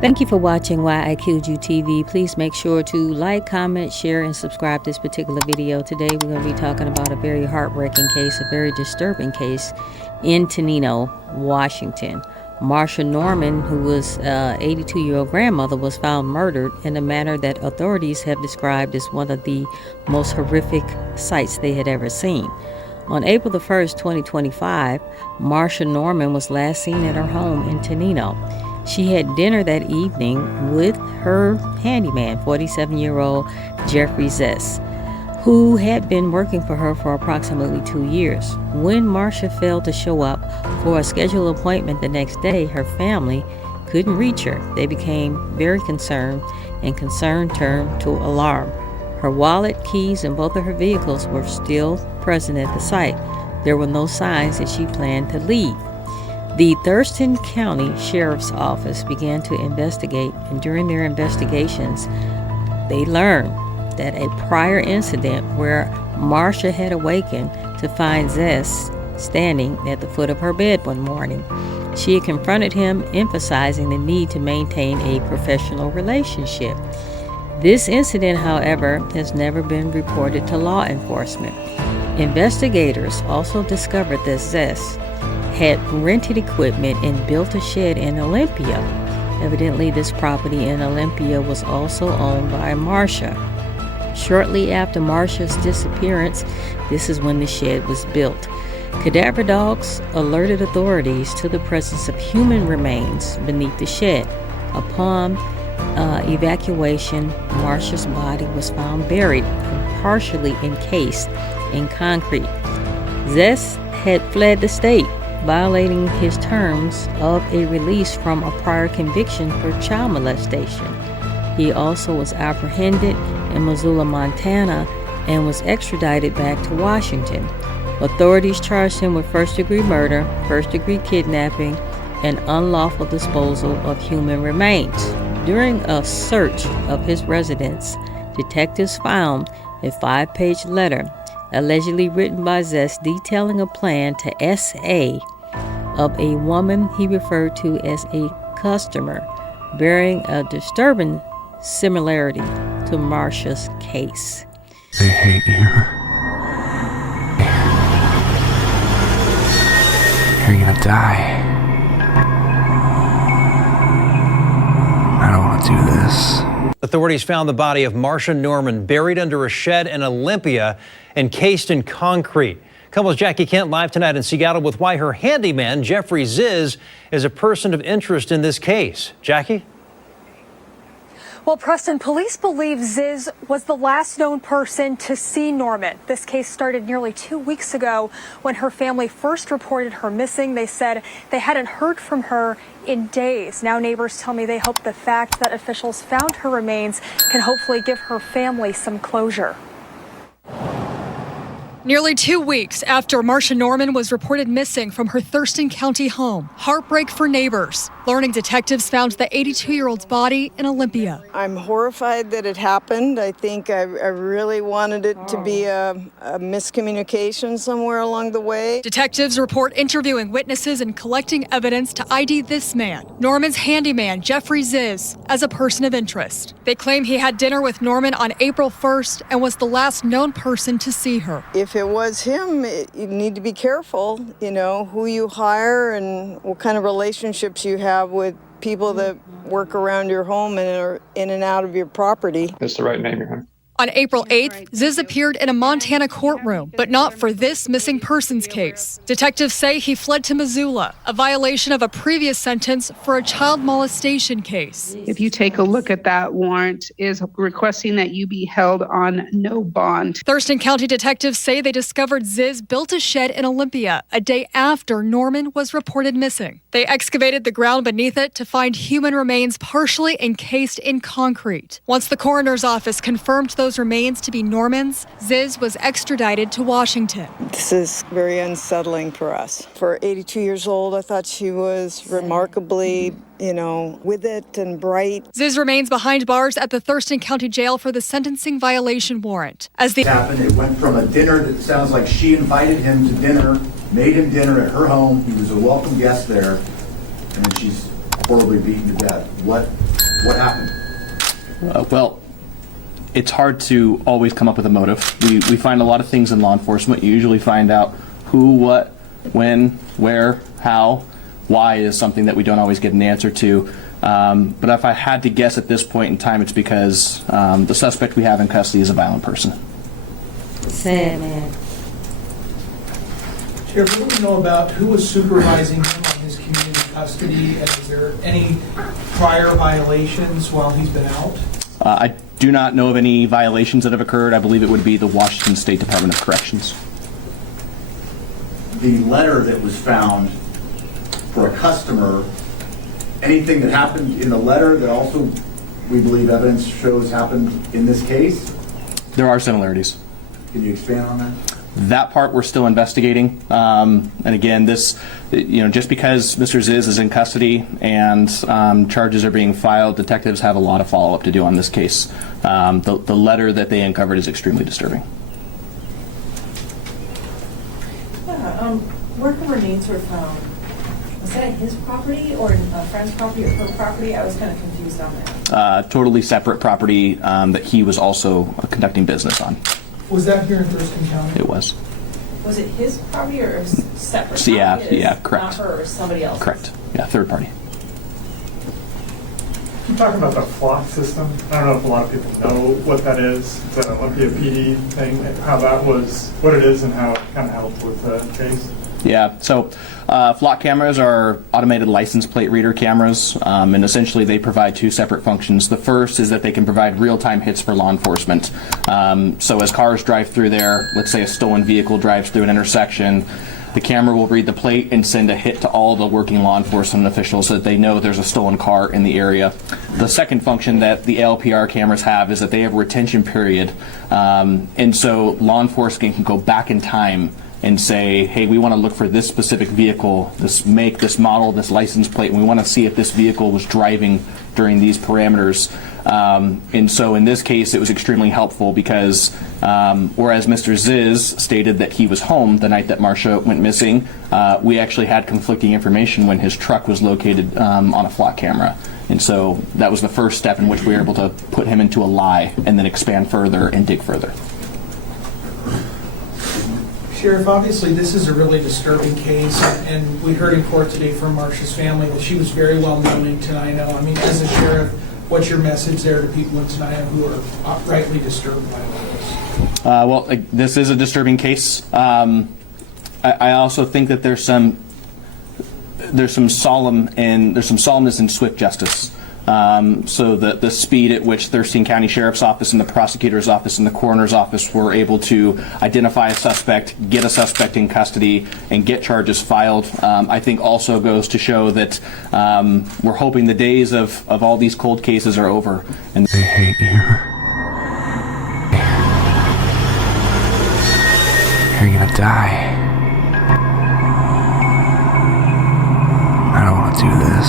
Thank you for watching Why I Killed You TV. Please make sure to like, comment, share, and subscribe to this particular video. Today we're going to be talking about a very heartbreaking case, a very disturbing case in Tenino, Washington. Marcia Norman, who was an 82-year-old grandmother, was found murdered in a manner that authorities have described as one of the most horrific sights they had ever seen. On April the 1st, 2025, Marcia Norman was last seen at her home in Tenino. She had dinner that evening with her handyman, 47-year-old Jeffrey Zizz, who had been working for her for approximately 2 years. When Marcia failed to show up for a scheduled appointment the next day, her family couldn't reach her. They became very concerned, and concern turned to alarm. Her wallet, keys, and both of her vehicles were still present at the site. There were no signs that she planned to leave. The Thurston County Sheriff's Office began to investigate, and during their investigations, they learned that a prior incident where Marcia had awakened to find Zizz standing at the foot of her bed one morning. She had confronted him, emphasizing the need to maintain a professional relationship. This incident, however, has never been reported to law enforcement. Investigators also discovered that Zizz had rented equipment and built a shed in Olympia. Evidently, this property in Olympia was also owned by Marcia. Shortly after Marcia's disappearance, this is when the shed was built. Cadaver dogs alerted authorities to the presence of human remains beneath the shed. Upon evacuation, Marcia's body was found buried and partially encased in concrete. Zizz had fled the state, violating his terms of a release from a prior conviction for child molestation. He also was apprehended in Missoula, Montana, and was extradited back to Washington. Authorities charged him with first-degree murder, first-degree kidnapping, and unlawful disposal of human remains. During a search of his residence, detectives found a 5-page letter allegedly written by Zizz detailing a plan to S.A. of a woman he referred to as a customer, bearing a disturbing similarity to Marcia's case. They hate you. You're gonna die. I don't want to do this. Authorities found the body of Marcia Norman buried under a shed in Olympia, encased in concrete. Couples Jackie Kent live tonight in Seattle with why her handyman, Jeffrey Zizz, is a person of interest in this case. Jackie? Well, Preston, police believe Zizz was the last known person to see Norman. This case started nearly 2 weeks ago when her family first reported her missing. They said they hadn't heard from her in days. Now neighbors tell me they hope the fact that officials found her remains can hopefully give her family some closure. Nearly 2 weeks after Marcia Norman was reported missing from her Thurston County home, heartbreak for neighbors, learning detectives found the 82-year-old's body in Olympia. I'm horrified that it happened. I think I really wanted it to be a miscommunication somewhere along the way. Detectives report interviewing witnesses and collecting evidence to ID this man, Norman's handyman, Jeffrey Zizz, as a person of interest. They claim he had dinner with Norman on April 1st and was the last known person to see her. If it was him, you need to be careful, you know, who you hire and what kind of relationships you have with people that work around your home and are in and out of your property. That's the right name, Your Honor. On April 8th, Zizz appeared in a Montana courtroom, but not for this missing persons case. Detectives say he fled to Missoula, a violation of a previous sentence for a child molestation case. If you take a look at that warrant, is requesting that you be held on no bond. Thurston County detectives say they discovered Zizz built a shed in Olympia a day after Norman was reported missing. They excavated the ground beneath it to find human remains partially encased in concrete. Once the coroner's office confirmed those remains to be Norman's, Zizz was extradited to Washington. This is very unsettling for us. For 82 years old, I thought she was remarkably, with it and bright. Zizz remains behind bars at the Thurston County Jail for the sentencing violation warrant. It went from a dinner that sounds like she invited him to dinner, made him dinner at her home. He was a welcome guest there, and then she's horribly beaten to death. What happened? Well, it's hard to always come up with a motive. We find a lot of things in law enforcement. You usually find out who, what, when, where, how. Why is something that we don't always get an answer to. But if I had to guess at this point in time, it's because the suspect we have in custody is a violent person. Sad, man. Sheriff, what do we know about who was supervising him on his community custody, and is there any prior violations while he's been out? I do not know of any violations that have occurred. I believe it would be the Washington State Department of Corrections. The letter that was found for a customer, anything that happened in the letter that also we believe evidence shows happened in this case? There are similarities. Can you expand on that? That part we're still investigating. And again, this, just because Mr. Zizz is in custody and charges are being filed, detectives have a lot of follow-up to do on this case. The letter that they uncovered is extremely disturbing. Yeah, where her remains were found, was that at his property or a friend's property or her property? I was kind of confused on that. Totally separate property that he was also conducting business on. Was that here in Thurston County? It was. Was it his property or separate? So, Not his, yeah, correct. Not her or somebody else? Correct. Yeah, third party. Can you talk about the flock system? I don't know if a lot of people know what that is. It's an Olympia PD thing, how that was, what it is and how it kind of helped with the case. Yeah, so flock cameras are automated license plate reader cameras, and essentially they provide two separate functions. The first is that they can provide real-time hits for law enforcement. So as cars drive through there, let's say a stolen vehicle drives through an intersection, the camera will read the plate and send a hit to all the working law enforcement officials so that they know there's a stolen car in the area. The second function that the LPR cameras have is that they have a retention period, and so law enforcement can go back in time and say, hey, we want to look for this specific vehicle, this make, this model, this license plate, and we want to see if this vehicle was driving during these parameters. And so in this case, it was extremely helpful because whereas Mr. Zizz stated that he was home the night that Marcia went missing, we actually had conflicting information when his truck was located on a flock camera. And so that was the first step in which we were able to put him into a lie and then expand further and dig further. Sheriff, obviously this is a really disturbing case, and we heard in court today from Marcia's family that she was very well known in Tenino. I mean, as a sheriff, what's your message there to people in Tenino who are rightly disturbed by all this? Well, this is a disturbing case. I also think that there's some solemnness in swift justice. So the speed at which Thurston County Sheriff's Office and the prosecutor's office and the coroner's office were able to identify a suspect, get a suspect in custody, and get charges filed, I think also goes to show that we're hoping the days of all these cold cases are over. And They hate you. You're gonna die. I don't want to do this.